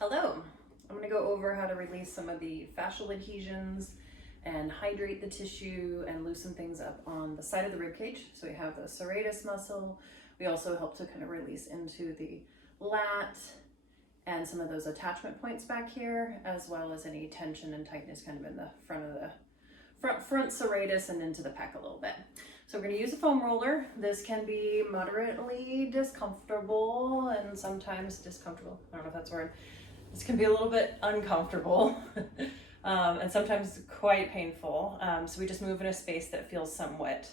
Hello, I'm going to go over how to release some of the fascial adhesions and hydrate the tissue and loosen things up on the side of the rib cage. So we have the serratus muscle. We also help to kind of release into the lat and some of those attachment points back here, as well as any tension and tightness kind of in the front of the front serratus and into the pec a little bit. So we're going to use a foam roller. This can be moderately discomfortable and sometimes discomfortable. I don't know if that's a word. This can be a little bit uncomfortable and sometimes quite painful. So we just move in a space that feels somewhat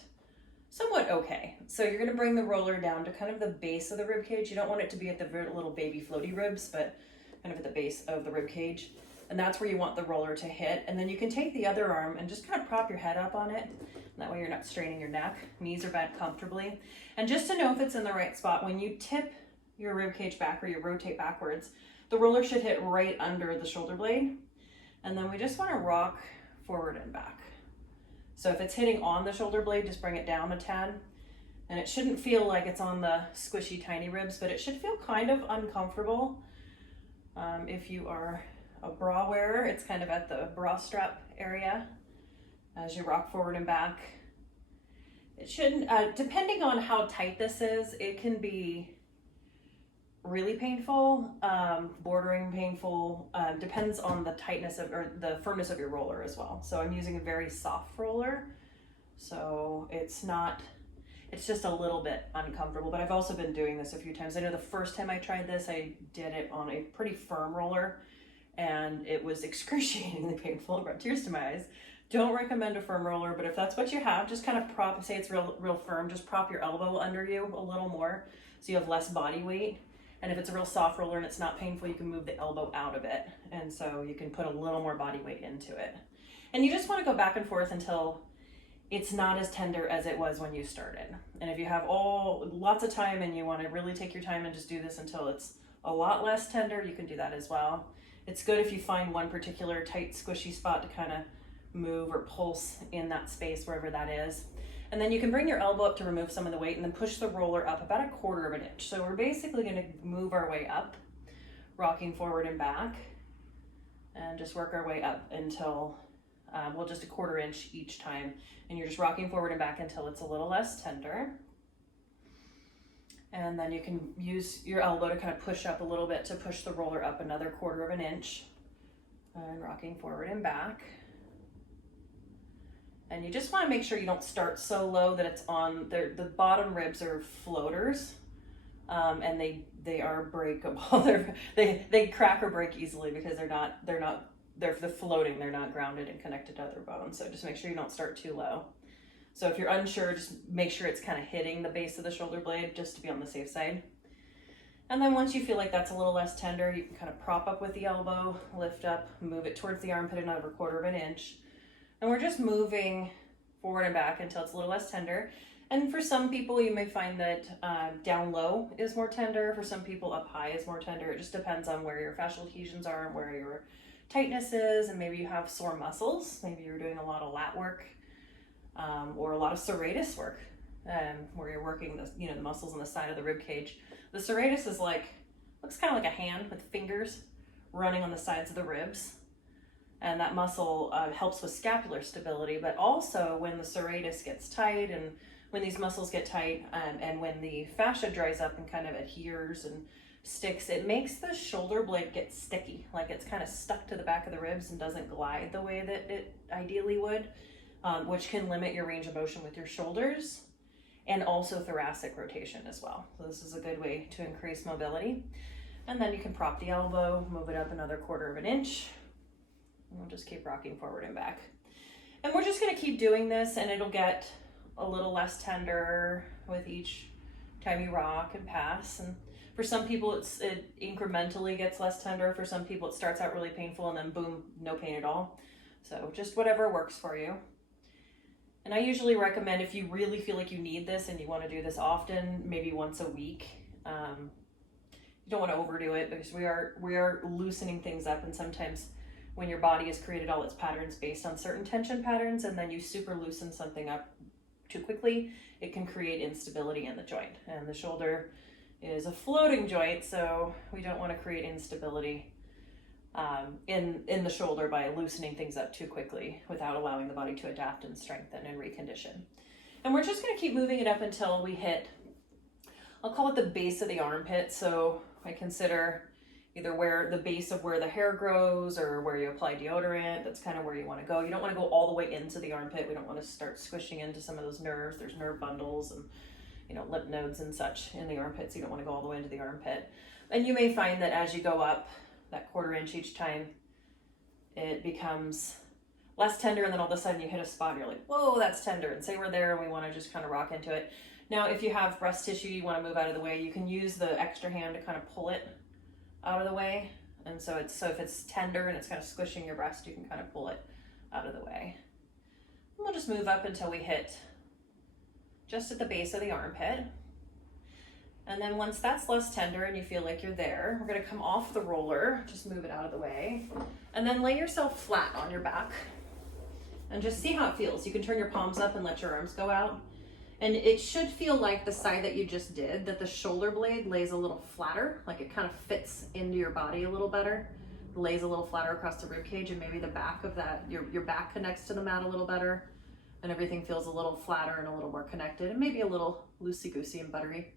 okay. So you're going to bring the roller down to kind of the base of the rib cage. You don't want it to be at the little baby floaty ribs, but kind of at the base of the rib cage. And that's where you want the roller to hit. And then you can take the other arm and just kind of prop your head up on it. And that way you're not straining your neck. Knees are bent comfortably. And just to know if it's in the right spot, when you tip your rib cage back or you rotate backwards, the roller should hit right under the shoulder blade. And then we just want to rock forward and back. So if it's hitting on the shoulder blade, just bring it down a tad. And it shouldn't feel like it's on the squishy tiny ribs, but it should feel kind of uncomfortable. If you are a bra wearer, it's kind of at the bra strap area as you rock forward and back. It shouldn't, depending on how tight this is, it can be really painful, bordering painful, depends on the tightness of, or the firmness of your roller as well. So I'm using a very soft roller, so it's just a little bit uncomfortable, but I've also been doing this a few times. I know the first time I tried this, I did it on a pretty firm roller and it was excruciatingly painful. It brought tears to my eyes. Don't recommend a firm roller, but if that's what you have, just kind of prop, say it's real firm, just prop your elbow under you a little more so you have less body weight. And if it's a real soft roller and it's not painful, you can move the elbow out of it. And so you can put a little more body weight into it. And you just want to go back and forth until it's not as tender as it was when you started. And if you have lots of time and you want to really take your time and just do this until it's a lot less tender, you can do that as well. It's good if you find one particular tight, squishy spot to kind of move or pulse in that space, wherever that is. And then you can bring your elbow up to remove some of the weight and then push the roller up about 1/4 inch. So we're basically going to move our way up, rocking forward and back, and just work our way up until, just 1/4 inch each time. And you're just rocking forward and back until it's a little less tender. And then you can use your elbow to kind of push up a little bit to push the roller up another 1/4 inch and rocking forward and back. And you just want to make sure you don't start so low that it's on the bottom ribs are floaters, and they are breakable. They crack or break easily because they're floating. They're not grounded and connected to other bones. So just make sure you don't start too low. So if you're unsure, just make sure it's kind of hitting the base of the shoulder blade just to be on the safe side. And then once you feel like that's a little less tender, you can kind of prop up with the elbow, lift up, move it towards the armpit another 1/4 inch. And we're just moving forward and back until it's a little less tender. And for some people, you may find that down low is more tender. For some people, up high is more tender. It just depends on where your fascial adhesions are and where your tightness is. And maybe you have sore muscles. Maybe you're doing a lot of lat work or a lot of serratus work where you're working the muscles on the side of the rib cage. The serratus looks kind of like a hand with fingers running on the sides of the ribs. And that muscle helps with scapular stability, but also when the serratus gets tight and when these muscles get tight and when the fascia dries up and kind of adheres and sticks, it makes the shoulder blade get sticky, like it's kind of stuck to the back of the ribs and doesn't glide the way that it ideally would, which can limit your range of motion with your shoulders and also thoracic rotation as well. So this is a good way to increase mobility. And then you can prop the elbow, move it up another 1/4 inch. And we'll just keep rocking forward and back. And we're just going to keep doing this and it'll get a little less tender with each time you rock and pass. And for some people, it incrementally gets less tender. For some people, it starts out really painful and then boom, no pain at all. So just whatever works for you. And I usually recommend if you really feel like you need this and you want to do this often, maybe once a week. You don't want to overdo it because we are loosening things up, and sometimes when your body has created all its patterns based on certain tension patterns and then you super loosen something up too quickly, it can create instability in the joint. And the shoulder is a floating joint, so we don't want to create instability in the shoulder by loosening things up too quickly without allowing the body to adapt and strengthen and recondition. And we're just going to keep moving it up until we hit, I'll call it the base of the armpit. So I consider either where the base of where the hair grows or where you apply deodorant. That's kind of where you want to go. You don't want to go all the way into the armpit. We don't want to start squishing into some of those nerves. There's nerve bundles and, you know, lymph nodes and such in the armpit. So you don't want to go all the way into the armpit. And you may find that as you go up that 1/4 inch each time, it becomes less tender, and then all of a sudden you hit a spot and you're like, whoa, that's tender. And say we're there and we want to just kind of rock into it. Now, if you have breast tissue you want to move out of the way, you can use the extra hand to kind of pull it out of the way. And so if it's tender and it's kind of squishing your breast, you can kind of pull it out of the way. And we'll just move up until we hit just at the base of the armpit. And then once that's less tender and you feel like you're there, we're going to come off the roller, just move it out of the way, and then lay yourself flat on your back and just see how it feels. You can turn your palms up and let your arms go out. And it should feel like the side that you just did, that the shoulder blade lays a little flatter, like it kind of fits into your body a little better, lays a little flatter across the rib cage, and maybe the back of that, your back connects to the mat a little better, and everything feels a little flatter and a little more connected, and maybe a little loosey-goosey and buttery.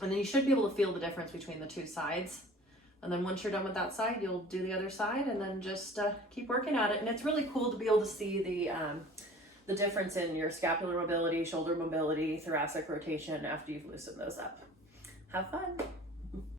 And then you should be able to feel the difference between the two sides. And then once you're done with that side, you'll do the other side, and then just keep working at it. And it's really cool to be able to see the difference in your scapular mobility, shoulder mobility, thoracic rotation after you've loosened those up. Have fun.